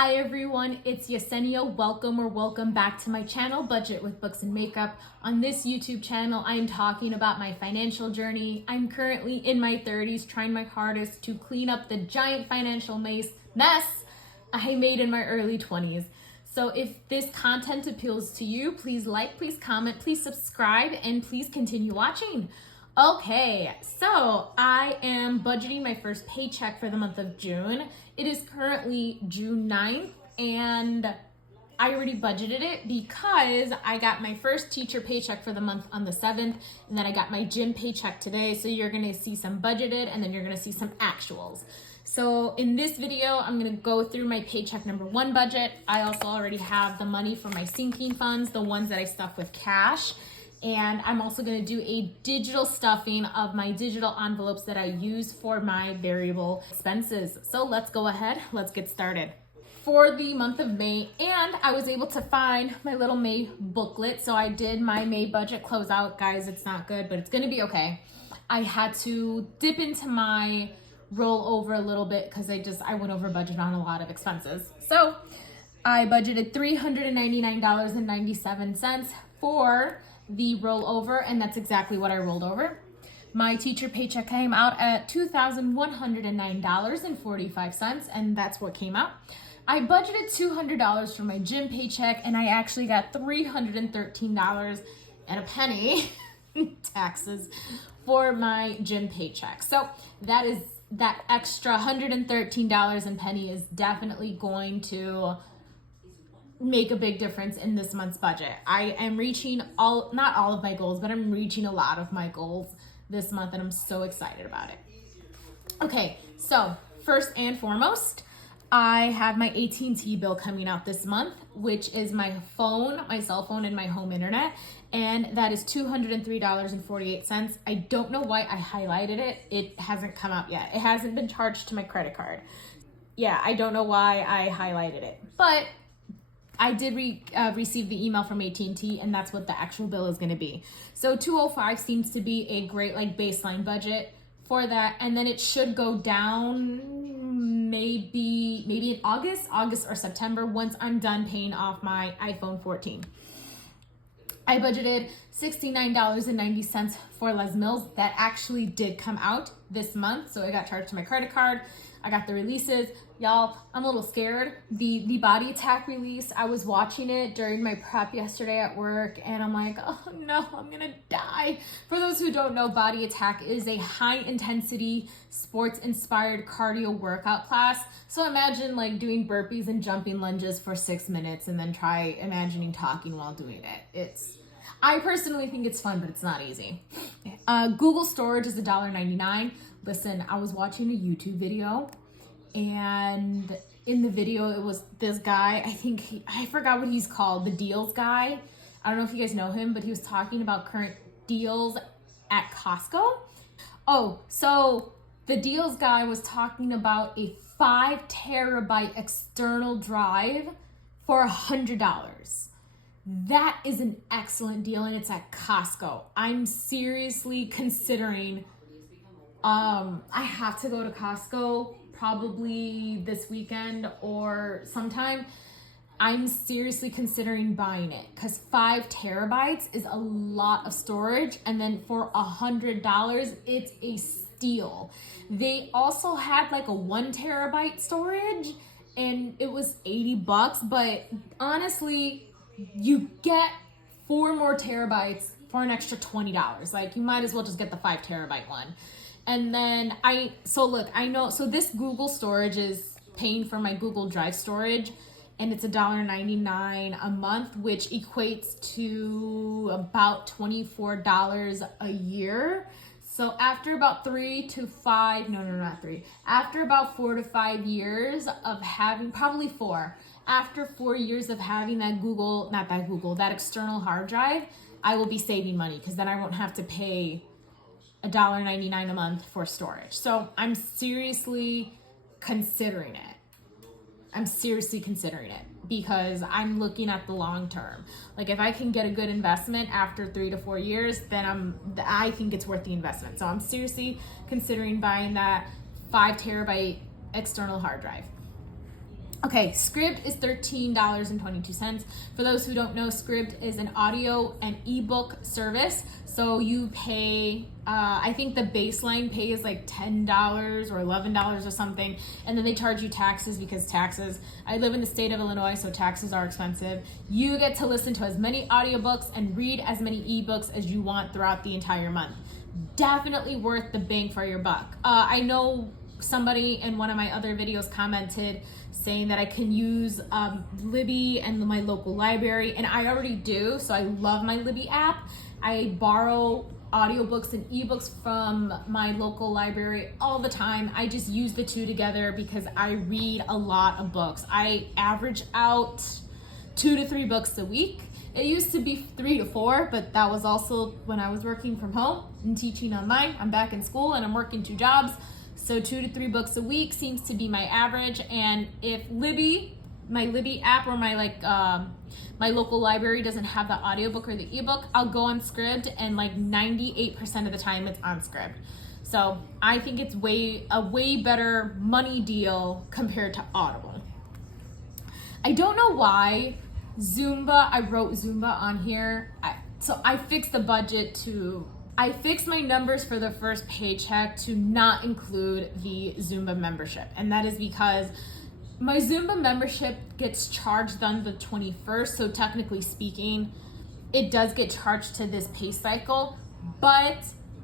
Hi everyone, it's Yessenia. Welcome back to my channel, Budget with Books and Makeup. On this YouTube channel, I am talking about my financial journey. I'm currently in my 30s, trying my hardest to clean up the giant financial mess I made in my early 20s. So if this content appeals to you, please like, please comment, please subscribe, and please continue watching. Okay, so I am budgeting my first paycheck for the month of June. It is currently June 9th, and I already budgeted it because I got my first teacher paycheck for the month on the 7th, and then I got my gym paycheck today. So you're gonna see some budgeted, and then you're gonna see some actuals. So in this video, I'm gonna go through my paycheck number 1 budget. I also already have the money for my sinking funds, the ones that I stuff with cash. And I'm also gonna do a digital stuffing of my digital envelopes that I use for my variable expenses. So let's go ahead, let's get started. For the month of May, and I was able to find my little May booklet. So I did my May budget closeout. Guys, it's not good, but it's gonna be okay. I had to dip into my rollover a little bit because I went over budget on a lot of expenses. So I budgeted $399.97 for the rollover, and that's exactly what I rolled over. My teacher paycheck came out at $2,109.45, and that's what came out. I budgeted $200 for my gym paycheck, and I actually got $313 and a penny taxes for my gym paycheck. So that extra $113 and penny is definitely going to make a big difference in this month's budget. I am reaching not all of my goals, but I'm reaching a lot of my goals this month, and I'm so excited about it. Okay, so first and foremost, I have my AT&T bill coming out this month, which is my phone, my cell phone, and my home internet, and that is $203.48. I don't know why I highlighted it. It hasn't come out yet. It hasn't been charged to my credit card. Yeah, I don't know why I highlighted it, but I did receive the email from AT&T, and that's what the actual bill is going to be. So $205 seems to be a great baseline budget for that, and then it should go down maybe in August or September once I'm done paying off my iPhone 14. I budgeted $69.90 for Les Mills. That actually did come out this month, so it got charged to my credit card. I got the releases. Y'all, I'm a little scared. The Body Attack release, I was watching it during my prep yesterday at work, and I'm like, oh no, I'm gonna die. For those who don't know, Body Attack is a high-intensity, sports-inspired cardio workout class. So imagine doing burpees and jumping lunges for 6 minutes, and then try imagining talking while doing it. I personally think it's fun, but it's not easy. Google storage is $1.99. Listen, I was watching a YouTube video, and in the video, it was this guy, I forgot what he's called, the deals guy. I don't know if you guys know him, but he was talking about current deals at Costco. Oh, so the deals guy was talking about a 5 terabyte external drive for $100. That is an excellent deal, and it's at Costco. I'm seriously considering, I have to go to Costco probably this weekend or sometime. I'm seriously considering buying it because 5 terabytes is a lot of storage, and then for $100, it's a steal. They also had a 1 terabyte storage, and it was $80, but honestly, you get 4 more terabytes for an extra $20. You might as well just get the 5 terabyte one. And then so this Google storage is paying for my Google Drive storage, and it's $1.99 a month, which equates to about $24 a year. So after about 4 to 5 years of having, probably 4, after 4 years of having that external hard drive, I will be saving money because then I won't have to pay $1.99 a month for storage. So I'm seriously considering it. Because I'm looking at the long term. If I can get a good investment after 3 to 4 years, then I think it's worth the investment. So I'm seriously considering buying that 5 terabyte external hard drive. Okay, Scribd is $13.22. For those who don't know, Scribd is an audio and ebook service. So you pay, I think the baseline pay is like $10 or $11 or something. And then they charge you taxes because taxes, I live in the state of Illinois, so taxes are expensive. You get to listen to as many audiobooks and read as many ebooks as you want throughout the entire month. Definitely worth the bang for your buck. I know somebody in one of my other videos commented saying that I can use Libby and my local library, and I already do, so I love my Libby app. I borrow audiobooks and ebooks from my local library all the time. I just use the two together because I read a lot of books. I average out 2 to 3 books a week. It used to be 3 to 4, but that was also when I was working from home and teaching online. I'm back in school and I'm working 2 jobs. So 2 to 3 books a week seems to be my average. And if Libby, my Libby app or my local library doesn't have the audiobook or the ebook, I'll go on Scribd, and like 98% of the time it's on Scribd. So I think it's a way better money deal compared to Audible. I don't know why Zumba, I wrote Zumba on here. So I fixed the budget I fixed my numbers for the first paycheck to not include the Zumba membership. And that is because my Zumba membership gets charged on the 21st. So technically speaking, it does get charged to this pay cycle, but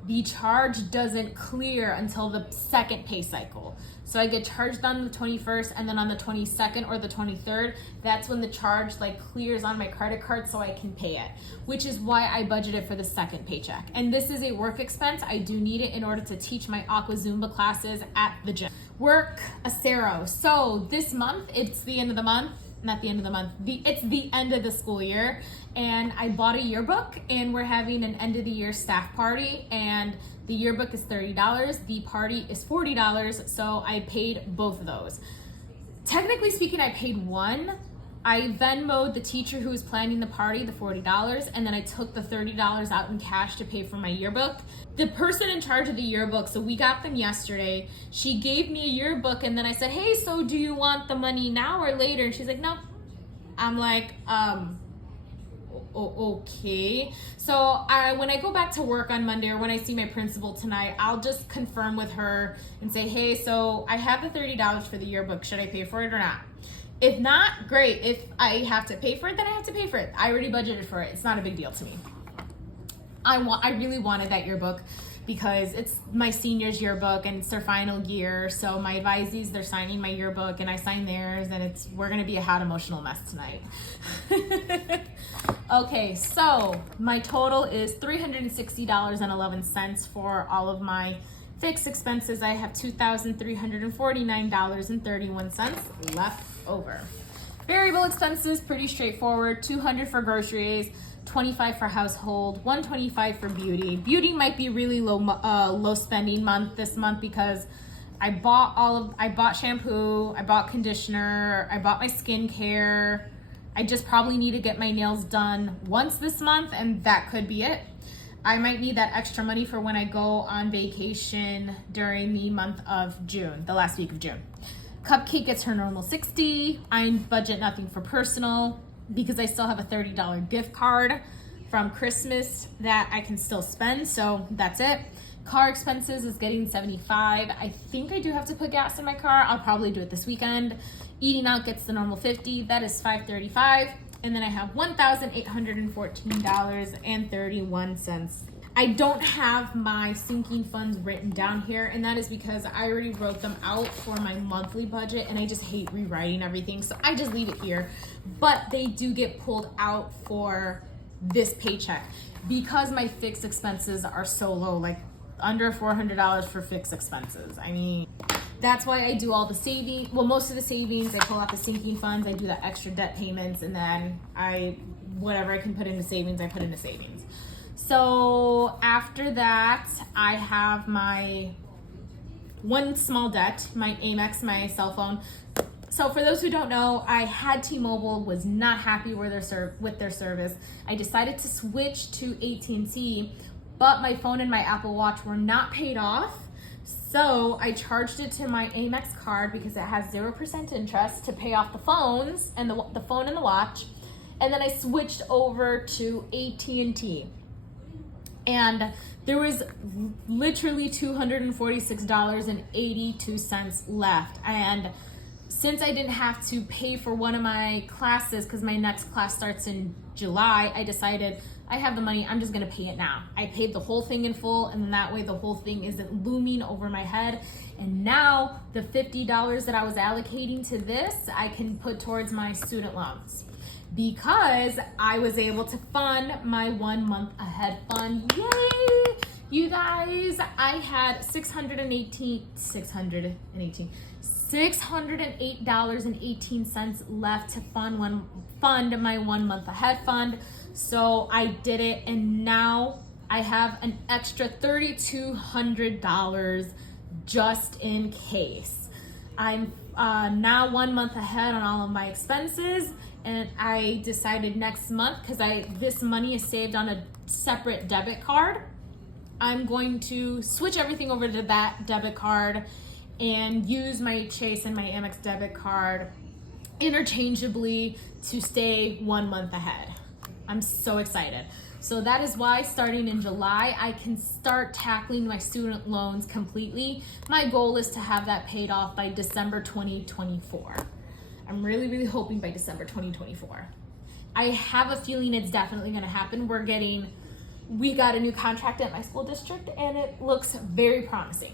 the charge doesn't clear until the second pay cycle. So I get charged on the 21st, and then on the 22nd or the 23rd, that's when the charge like clears on my credit card so I can pay it, which is why I budgeted for the second paycheck. And this is a work expense. I do need it in order to teach my Aqua Zumba classes at the gym. Work Acero. So this month, it's the end of the month. Not the end of the month, it's the end of the school year, and I bought a yearbook, and we're having an end of the year staff party, and the yearbook is $30, the party is $40, so I paid both of those. Technically speaking, I paid one. I Venmo'd the teacher who was planning the party the $40, and then I took the $30 out in cash to pay for my yearbook. The person in charge of the yearbook, so we got them yesterday, she gave me a yearbook, and then I said, hey, so do you want the money now or later? And she's like, no. I'm like, okay. So when I go back to work on Monday, or when I see my principal tonight, I'll just confirm with her and say, hey, so I have the $30 for the yearbook. Should I pay for it or not? If not, great. If I have to pay for it, then I have to pay for it. I already budgeted for it. It's not a big deal to me. I really wanted that yearbook because it's my senior's yearbook and it's their final year. So my advisees, they're signing my yearbook and I sign theirs, and we're gonna be a hot emotional mess tonight. Okay, so my total is $360.11 for all of my fixed expenses. I have $2,349.31 left over. Variable expenses, pretty straightforward. $200 for groceries, $25 for household, $125 for beauty. Beauty might be really low spending month this month because I bought shampoo, I bought conditioner, I bought my skincare. I just probably need to get my nails done once this month, and that could be it. I might need that extra money for when I go on vacation during the month of June, the last week of June. Cupcake gets her normal $60. I budget nothing for personal because I still have a $30 gift card from Christmas that I can still spend, so that's it. Car expenses is getting $75. I think I do have to put gas in my car. I'll probably do it this weekend. Eating out gets the normal $50. That is $535. And then I have $1,814.31. I don't have my sinking funds written down here, and that is because I already wrote them out for my monthly budget, and I just hate rewriting everything, so I just leave it here. But they do get pulled out for this paycheck because my fixed expenses are so low, like under $400 for fixed expenses. I mean, that's why I do all the saving. Well, most of the savings, I pull out the sinking funds, I do the extra debt payments, and then whatever I can put into savings, I put into savings. So after that, I have my one small debt, my Amex, my cell phone. So for those who don't know, I had T-Mobile, was not happy with their service. I decided to switch to AT&T, but my phone and my Apple Watch were not paid off. So I charged it to my Amex card because it has 0% interest to pay off the phones and the phone and the watch. And then I switched over to AT&T. And there was literally $246.82 left. And since I didn't have to pay for one of my classes, because my next class starts in July, I decided I have the money, I'm just gonna pay it now. I paid the whole thing in full, and that way the whole thing isn't looming over my head. And now the $50 that I was allocating to this, I can put towards my student loans, because I was able to fund my 1 month ahead fund. Yay! You guys, I had $608.18 left to fund my 1 month ahead fund. So I did it, and now I have an extra $3,200 just in case. I'm now 1 month ahead on all of my expenses, and I decided next month, because this money is saved on a separate debit card, I'm going to switch everything over to that debit card and use my Chase and my Amex debit card interchangeably to stay 1 month ahead. I'm so excited. So that is why starting in July, I can start tackling my student loans completely. My goal is to have that paid off by December 2024. I'm really, really hoping by December 2024. I have a feeling it's definitely gonna happen. We got a new contract at my school district, and it looks very promising.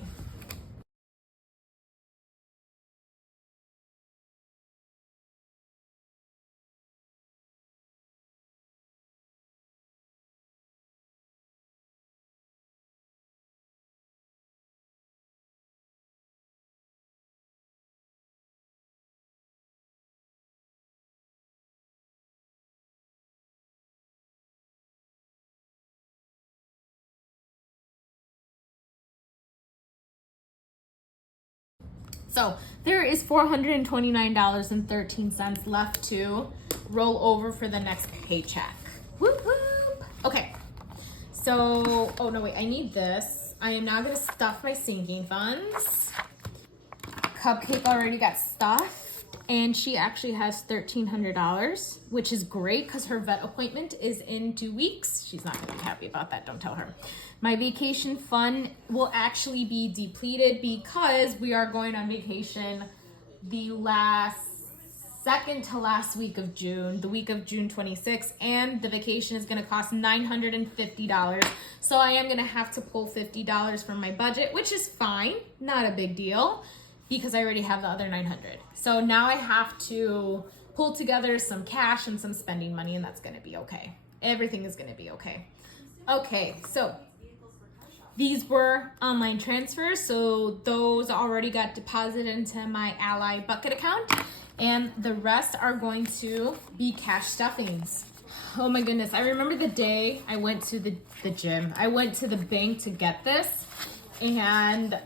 So there is $429.13 left to roll over for the next paycheck. Whoop whoop. Okay. So, oh no, wait, I need this. I am now gonna stuff my sinking funds. Cupcake already got stuffed, and she actually has $1,300, which is great because her vet appointment is in 2 weeks. She's not gonna be happy about that, don't tell her. My vacation fund will actually be depleted because we are going on vacation the second to last week of June, the week of June 26th, and the vacation is gonna cost $950. So I am gonna have to pull $50 from my budget, which is fine, not a big deal, because I already have the other 900. So now I have to pull together some cash and some spending money, and that's gonna be okay. Everything is gonna be okay. Okay, so these were online transfers, so those already got deposited into my Ally bucket account, and the rest are going to be cash stuffings. Oh my goodness, I remember the day I went to the gym. I went to the bank to get this, and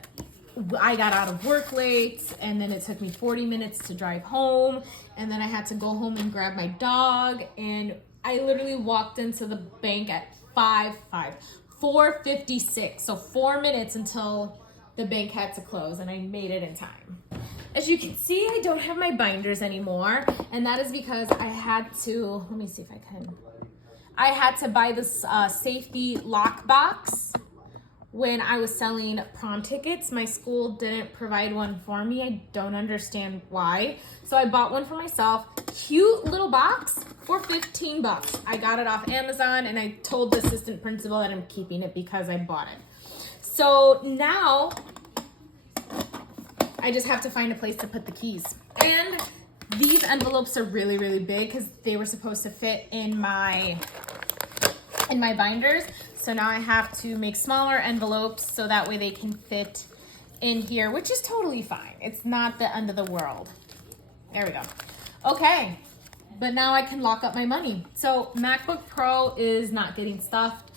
I got out of work late, and then it took me 40 minutes to drive home, and then I had to go home and grab my dog, and I literally walked into the bank at 4:56, so 4 minutes until the bank had to close, and I made it in time. As you can see, I don't have my binders anymore, and that is because I had to, let me see if I can. I had to buy this safety lock box when I was selling prom tickets. My school didn't provide one for me. I don't understand why. So I bought one for myself. Cute little box for $15. I got it off Amazon, and I told the assistant principal that I'm keeping it because I bought it. So now I just have to find a place to put the keys. And these envelopes are really, really big because they were supposed to fit in my binders. So now I have to make smaller envelopes so that way they can fit in here, which is totally fine. It's not the end of the world. There we go. Okay, but now I can lock up my money. So MacBook Pro is not getting stuffed.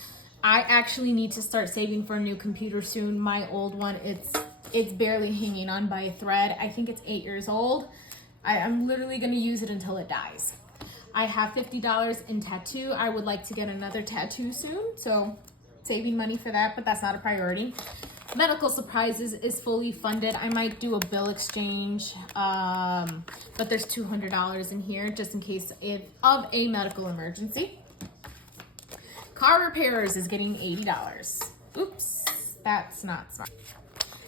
I actually need to start saving for a new computer soon. My old one, it's barely hanging on by a thread. I think it's 8 years old. I'm literally gonna use it until it dies. I have $50 in tattoo. I would like to get another tattoo soon, so saving money for that, but that's not a priority. Medical supplies is fully funded. I might do a bill exchange, but there's $200 in here just in case of a medical emergency. Car repairs is getting $80. Oops, that's not smart.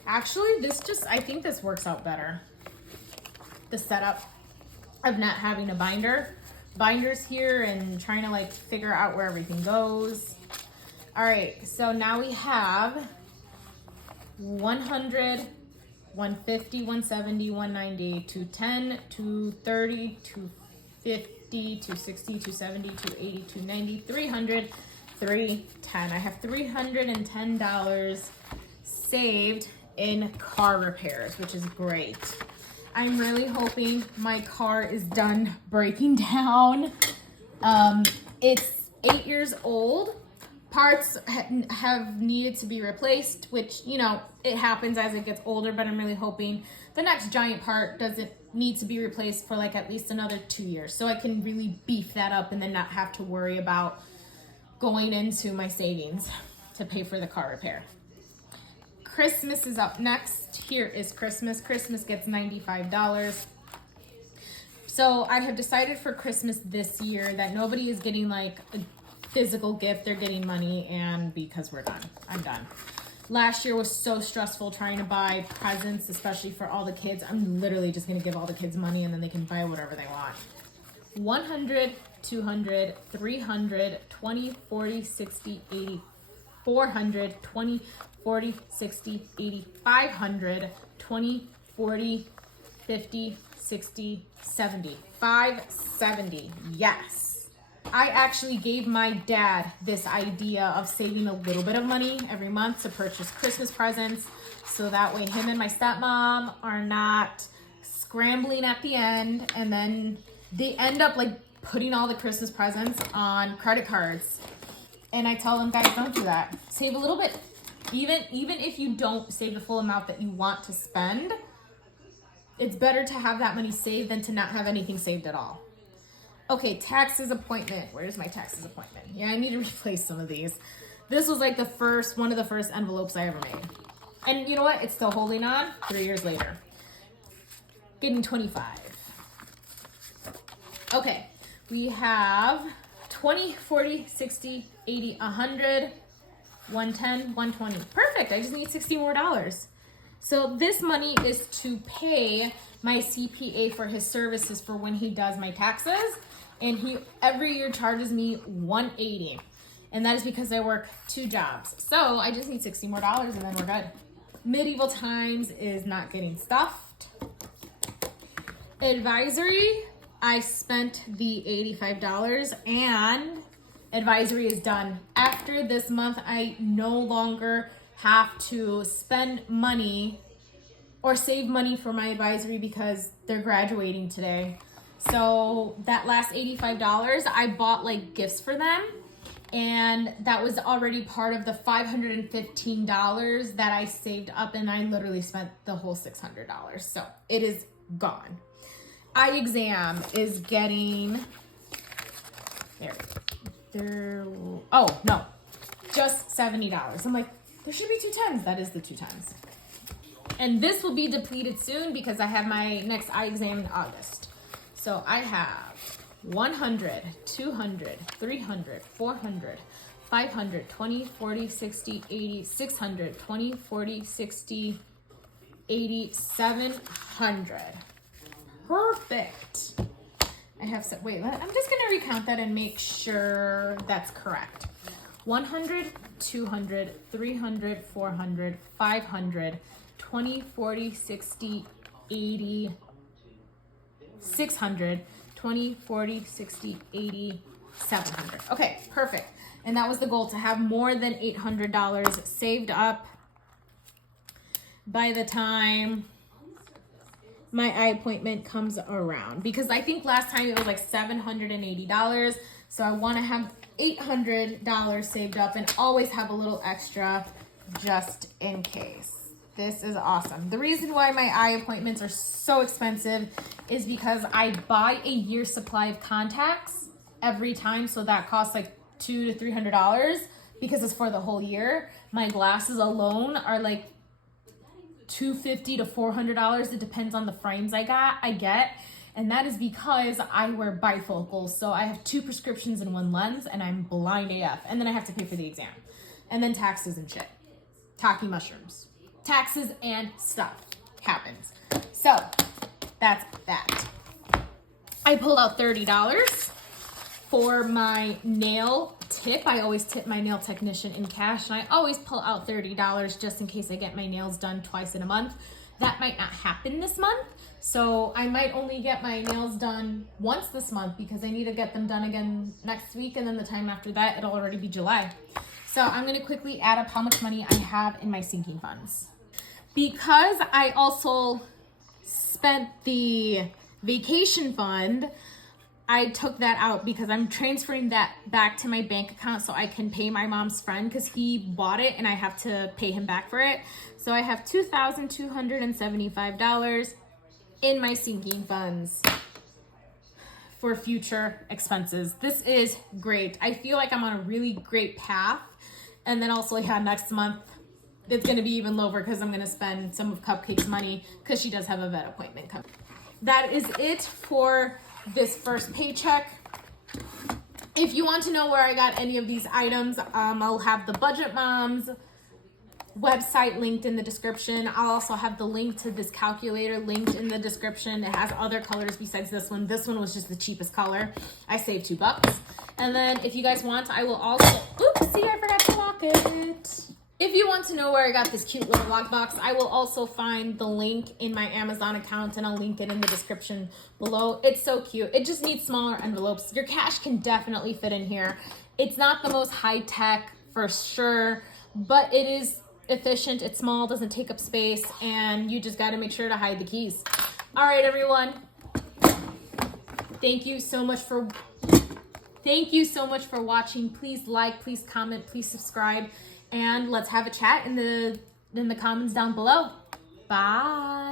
Actually, I think this works out better. The setup of not having a binders here and trying to like figure out where everything goes. All right, so now we have 100, 150, 170, 190, 210, 230, 250, 260, 270, 280, 290, 300, 310. I have $310 saved in car repairs, which is great. I'm really hoping my car is done breaking down. It's 8 years old. Parts have needed to be replaced, which, you know, it happens as it gets older, but I'm really hoping the next giant part doesn't need to be replaced for like at least another 2 years, so I can really beef that up and then not have to worry about going into my savings to pay for the car repair. Christmas is up next. Here is Christmas. Christmas gets $95. So I have decided for Christmas this year that nobody is getting like a physical gift. They're getting money, and because we're done. I'm done. Last year was so stressful trying to buy presents, especially for all the kids. I'm literally just going to give all the kids money and then they can buy whatever they want. 100, 200, 300, 20, 40, 60, 80, 400, 20, 40, 60, 80, 500, 20, 40, 50, 60, 70. 570. Yes. I actually gave my dad this idea of saving a little bit of money every month to purchase Christmas presents, so that way him and my stepmom are not scrambling at the end and then they end up like putting all the Christmas presents on credit cards. And I tell them, guys, don't do that. Save a little bit. Even if you don't save the full amount that you want to spend, it's better to have that money saved than to not have anything saved at all. Okay, taxes appointment. Where's my taxes appointment? Yeah, I need to replace some of these. This was like one of the first envelopes I ever made. And you know what? It's still holding on 3 years later. Getting 25. Okay, we have 20, 40, 60, 80, 100, 110, 120. Perfect. I just need $60 more. So this money is to pay my CPA for his services for when he does my taxes. And he every year charges me $180. And that is because I work 2 jobs. So I just need $60 more and then we're good. Medieval Times is not getting stuffed. Advisory, I spent the $85 and advisory is done. After this month, I no longer have to spend money or save money for my advisory because they're graduating today. So that last $85, I bought like gifts for them. And that was already part of the $515 that I saved up, and I literally spent the whole $600. So it is gone. Eye exam is getting, oh no, just $70. I'm like, there should be 2 tens. That is the 2 tens. And this will be depleted soon because I have my next eye exam in August. So I have 100, 200, 300, 400, 500, 20, 40, 60, 80, 600, 20, 40, 60, 80, 700. Perfect. I have said, wait, I'm just going to recount that and make sure that's correct. 100, 200, 300, 400, 500, 20, 40, 60, 80, 600, 20, 40, 60, 80, 700. Okay, perfect. And that was the goal, to have more than $800 saved up by the time my eye appointment comes around. Because I think last time it was like $780. So I want to have $800 saved up and always have a little extra just in case. This is awesome. The reason why my eye appointments are so expensive is because I buy a year's supply of contacts every time. So that costs like $200 to $300 because it's for the whole year. My glasses alone are like $250 to $400. It depends on the frames I get. And that is because I wear bifocals. So I have 2 prescriptions in 1 lens and I'm blind AF. And then I have to pay for the exam. And then taxes and shit. Talking mushrooms. Taxes and stuff happens. So that's that. I pulled out $30 for my nail tip. I always tip my nail technician in cash, and I always pull out $30 just in case I get my nails done twice in a month. That might not happen this month, so I might only get my nails done once this month because I need to get them done again next week, and then the time after that, it'll already be July. So I'm gonna quickly add up how much money I have in my sinking funds. Because I also spent the vacation fund, I took that out because I'm transferring that back to my bank account so I can pay my mom's friend because he bought it and I have to pay him back for it. So I have $2,275 in my sinking funds for future expenses. This is great. I feel like I'm on a really great path. And then also, yeah, next month, it's going to be even lower because I'm going to spend some of Cupcake's money because she does have a vet appointment coming. That is it for this first paycheck. If you want to know where I got any of these items, I'll have the Budget Moms website linked in the description. I'll also have the link to this calculator linked in the description. It has other colors besides this one. This one was just the cheapest color. I saved $2. And then if you guys want, I will also, oops, see, I forgot to lock it. If you want to know where I got this cute little lockbox, I will also find the link in my Amazon account and I'll link it in the description below. It's so cute. It just needs smaller envelopes. Your cash can definitely fit in here. It's not the most high tech for sure, but it is efficient. It's small, doesn't take up space, and you just got to make sure to hide the keys. All right, everyone. Thank you so much for watching. Please like, please comment, please subscribe. And let's have a chat in the comments down below. Bye.